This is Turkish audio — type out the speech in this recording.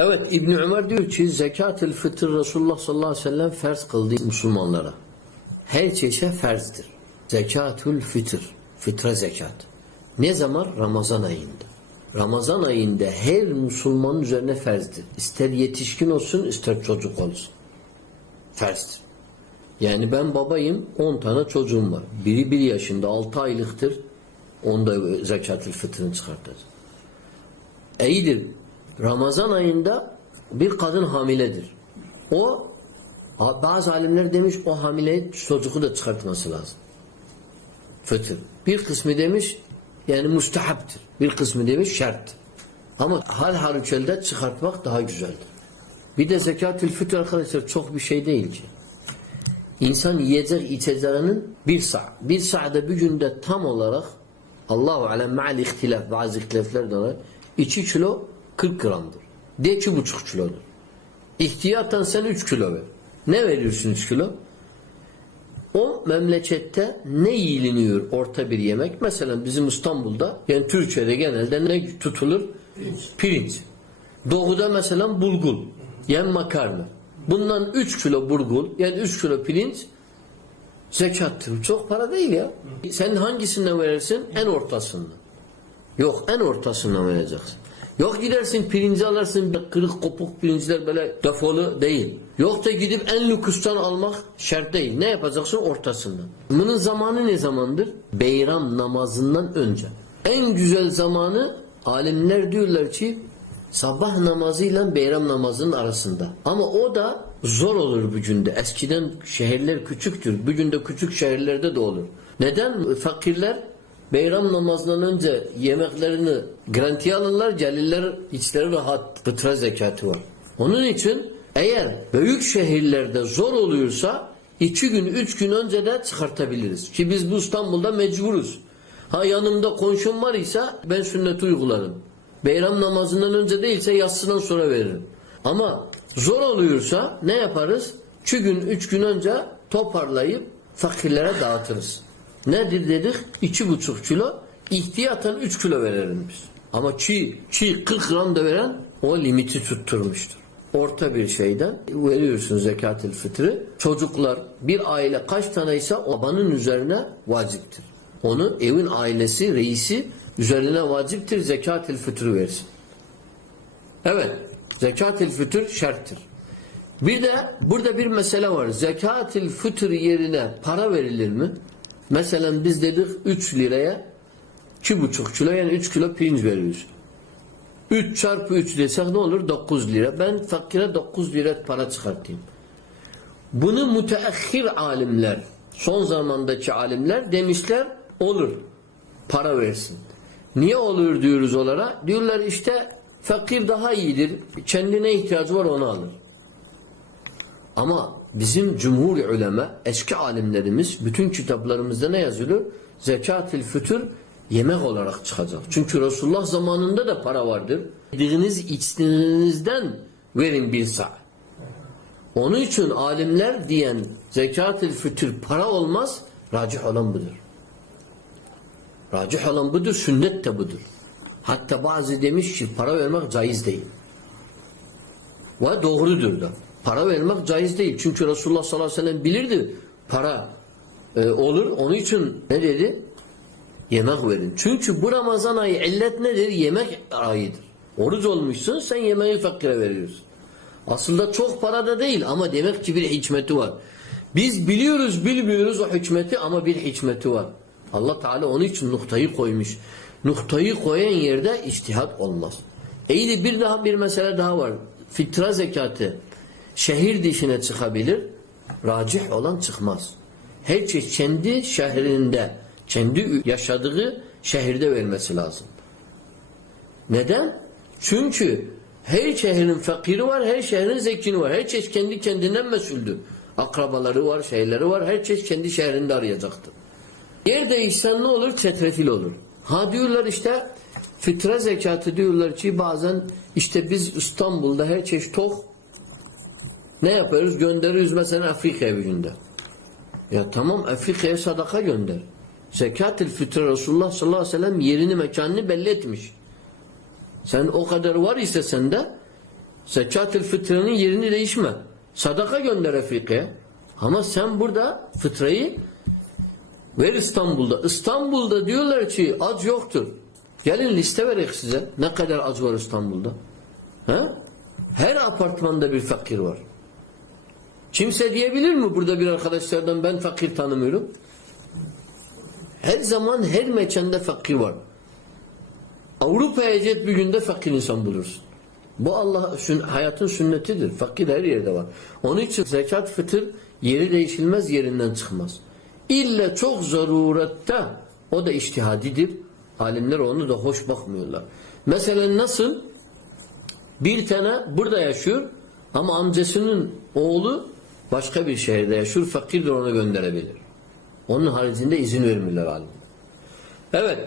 Evet İbn Ömer diyor ki zekat-ı fıtır Resulullah sallallahu aleyhi ve sellem farz kıldı Müslümanlara. Her çeşe farzdır. Zekatül fitr. Fitre zekat. Ne zaman? Ramazan ayında. Ramazan ayında her Müslümanın üzerine farzdır. İster yetişkin olsun ister çocuk olsun. Farzdır. Yani ben babayım 10 tane çocuğum var. Biri 1 yaşında 6 aylıktır. Onda zekatül fıtrını çıkartacağız. İyidir. Ramazan ayında bir kadın hamiledir. O bazı alimler demiş o hamile çocuğu da çıkartması lazım. Fıtır. Bir kısmı demiş yani müstehaptır. Bir kısmı demiş şart. Ama hal harükelde çıkartmak daha güzeldir. Bir de zekatül fıtır arkadaşlar çok bir şey değil ki. İnsan yiyecek içeceğinin bir sa. Bir sa'da bir günde tam olarak Allahu alem ma'al ihtilaf bazı ihtilafler de var. 2 kilo 40 gramdır. De 2,5 kilodur. İhtiyatan sen 3 kilo ver. Ne veriyorsun 3 kilo? O memlekette ne yiyiliniyor orta bir yemek? Mesela bizim İstanbul'da yani Türkiye'de genelde ne tutulur? Pirinç. Pirinç. Doğuda mesela bulgul. Yani makarna. Bundan 3 kilo burgul yani 3 kilo pirinç zekattır. Çok para değil ya. Sen hangisinden verirsin? En ortasından. Yok en ortasından vereceksin. Yok gidersin pirinci alırsın kırık kopuk pirinçler böyle defolu değil. Yok da gidip en lüküstan almak şart değil. Ne yapacaksın? Ortasından. Bunun zamanı ne zamandır? Beyram namazından önce. En güzel zamanı alimler diyorlar ki sabah namazıyla beyram namazının arasında. Ama o da zor olur bu günde. Eskiden şehirler küçüktür. Bugün de küçük şehirlerde de olur. Neden? Fakirler Beyram namazından önce yemeklerini garantiye alırlar, gelirler içleri rahat. Fıtra zekatı var. Onun için eğer büyük şehirlerde zor oluyorsa iki gün, üç gün önce de çıkartabiliriz. Ki biz bu İstanbul'da mecburuz. Ha yanımda komşum var ise ben sünnet uygularım. Beyram namazından önce değilse yatsıdan sonra veririm. Ama zor oluyorsa ne yaparız? İki gün, üç gün önce toparlayıp fakirlere dağıtırız. Nedir dedik? İki buçuk kilo. İhtiyaten üç kilo verelim biz. Ama çiğ, çiğ 40 gram da veren o limiti tutturmuştur. Orta bir şeyden veriyorsun zekat-ı fıtrı. Çocuklar bir aile kaç tane ise babanın üzerine vaciptir. Onu evin ailesi, reisi üzerine vaciptir zekat-ı fıtrı versin. Evet. Zekat-ı fıtır şarttır. Bir de burada bir mesele var. Zekat-ı fıtır yerine para verilir mi? Mesela biz dedik 3 liraya 2,5 kilo yani 3 kilo pirinç veriyoruz. 3 çarpı 3 desek ne olur? 9 lira. Ben fakire 9 lira para çıkartayım. Bunu müteahhir alimler, son zamandaki alimler demişler olur. Para versin. Niye olur diyoruz onlara? Diyorlar işte fakir daha iyidir. Kendine ihtiyacı var onu alır. Ama bizim cumhur ulema, eski alimlerimiz bütün kitaplarımızda ne yazıyor? Zekat-ül fütür yemek olarak çıkacak. Çünkü Resulullah zamanında da para vardır. Yediğiniz içtiğinizden verin bir sağ. Onun için alimler diyen zekat-ül fütür para olmaz, racih olan budur. Racih olan budur, sünnet de budur. Hatta bazı demiş ki para vermek caiz değil. Ve doğrudur da. Para vermek caiz değil. Çünkü Resulullah sallallahu aleyhi ve sellem bilirdi para e, olur. Onun için ne dedi? Yemek verin. Çünkü bu Ramazan ayı illet nedir? Yemek ayıdır. Oruç olmuşsun sen yemeği fakire veriyorsun. Aslında çok para da değil ama demek ki bir hikmeti var. Biz biliyoruz bilmiyoruz o hikmeti ama bir hikmeti var. Allah Teala onun için noktayı koymuş. Noktayı koyan yerde iştihat olmaz. İyi bir daha bir mesele daha var. Fitra zekatı şehir dışına çıkabilir. Racih olan çıkmaz. Her şey kendi şehrinde, kendi yaşadığı şehirde vermesi lazım. Neden? Çünkü her şehrin fakiri var, her şehrin zekini var. Her çeşit kendi kendinden mesuldür. Akrabaları var, şeyleri var. Her çeşit kendi şehrinde arayacaktır. Yer değişsen ne olur? Çetrefil olur. Ha diyorlar işte fitra zekatı diyorlar ki bazen işte biz İstanbul'da her çeşit tok ne yapıyoruz? Gönderiyoruz mesela Afrika'ya bir günde. Ya tamam Afrika'ya sadaka gönder. Zekat-ül fıtır Resulullah sallallahu aleyhi ve sellem yerini mekanını belli etmiş. Sen o kadar var ise sende Zekat-ül fıtranın yerini değişme. Sadaka gönder Afrika'ya. Ama sen burada fıtrayı ver İstanbul'da. İstanbul'da diyorlar ki az yoktur. Gelin liste verek size. Ne kadar az var İstanbul'da? He? Her apartmanda bir fakir var. Kimse diyebilir mi burada bir arkadaşlardan ben fakir tanımıyorum? Her zaman her mekanda fakir var. Avrupa'ya git bir günde fakir insan bulursun. Bu Allah hayatın sünnetidir. Fakir her yerde var. Onun için zekat fıtır yeri değişilmez yerinden çıkmaz. İlle çok zarurette o da iştihadidir. Alimler onu da hoş bakmıyorlar. Mesela nasıl bir tane burada yaşıyor ama amcasının oğlu başka bir şehirde yaşıyor. Fakirdir ona gönderebilir. Onun haricinde izin vermiyorlar alimler. Evet.